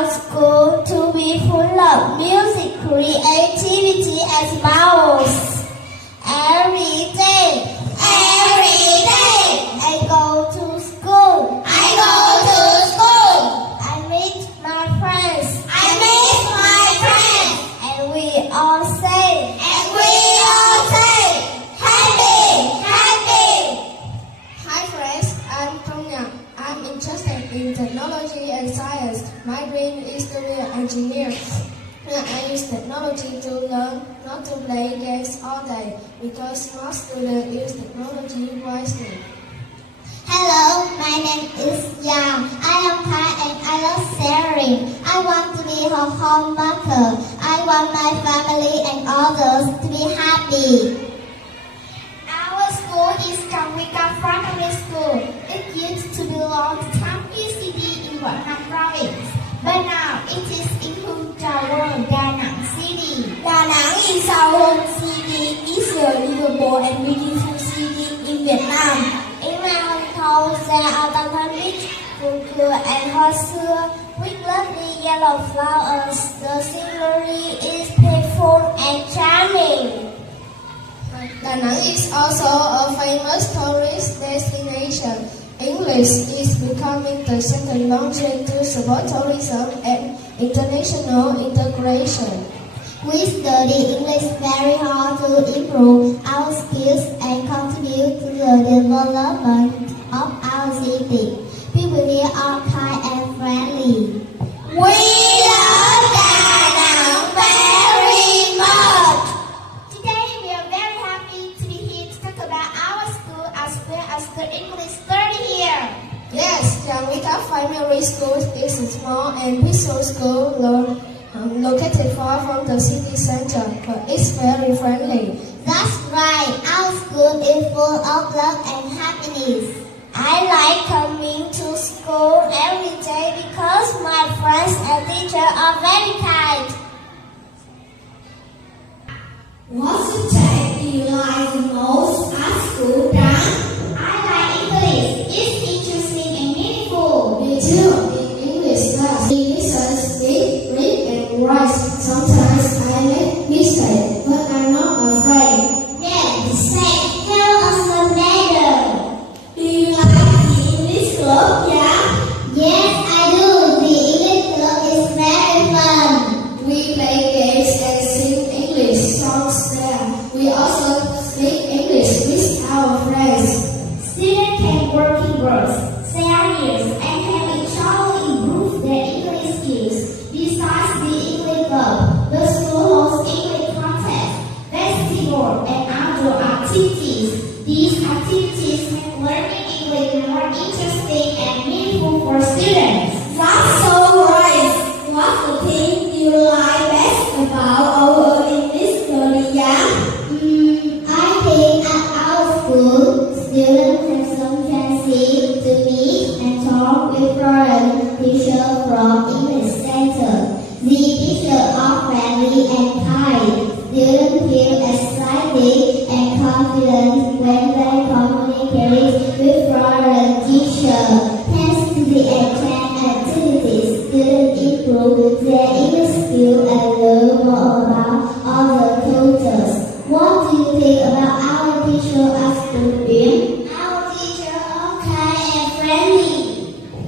our school to be full of music, creativity, and smiles. Every day, I go to school. I meet my friends, and we all say, Hi friends, I'm Tongya. I'm interested in technology and science. My dream is to be an engineer. I use technology to learn, not to play games all day, because smart students use technology wisely. Hello, my name is Yang. I am kind and I love sharing. I want to be a homemaker. I want my family and others to be happy. Our school is Kamwika Primary School. It used to belong to Tampi City in Vietnam Province, but now it is in Hungawon, Da Nang City. Da Nang is our city. It's a livable and beautiful city in Vietnam. In my hometown, there are Tam Beach, Phu Quoc, and Hoa Sua with lovely yellow flowers. The scenery is peaceful and charming. Da Nang is also a famous tourist destination. English is becoming the second language to support tourism and international integration. We study English very hard to improve our skills and contribute to the development of our city. People here are kind and friendly. We love Da Nang very much. Today we are very happy to be here to talk about our school as well as the English study here. Yes, Kamwika Primary School is a small and peaceful school located far from the city center, but it's very friendly. That's right. Our school is full of love and happiness. I like coming to school every day because my friends and teachers are very kind. What subject do you like the most at school, Dan? I like English. It's interesting and meaningful. Me too. In English class, we listen, speak, read, and write. Sometimes I make mistakes, but I'm not afraid. Yeah, say, tell us the matter. Do you like the English club, yeah? Yes, I do. The English club is very fun. We play games and sing English songs there. We also speak English with our friends. Students can work in groups, share news, and help each other improve their English skills. Besides the English club, the school hosts English contests, festival, and outdoor activities. These activities make learning English more interesting and meaningful for students. That's so right. What's the thing you like best about our English study, yeah? I think at our school, students have some chance to meet and talk with foreign teachers from English Center. The teachers are friendly and kind. Students feel excited and confident when they communicate with foreign teachers. Thanks to the exchange activities, students improve their English skills and learn more about other cultures. What do you think about our teacher at school, Ian? Our teacher are kind and friendly.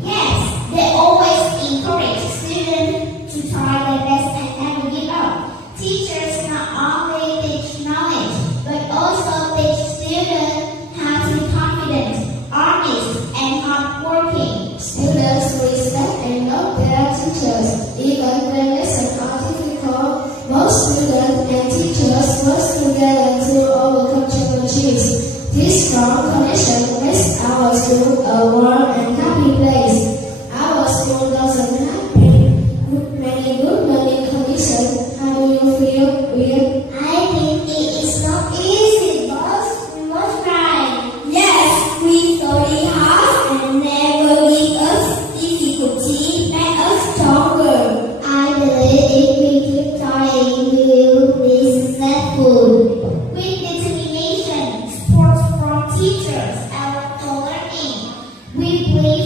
Yes, they always encourage students to try their best and never give up. Teachers not only teach knowledge, but also teach students how to be confident, honest, and hardworking. Students respect and love their teachers, even when lessons are difficult. Most students and teachers work together to overcome challenges. This strong connection makes our school a warm and happy place. Our school doesn't have many good learning conditions. How do you feel, Will? I think it is not easy, but we must try. Yes, we study hard and never give us difficulty, make us stronger. I believe if we keep trying, we will be successful. With determination, support from teachers, and for learning, we believe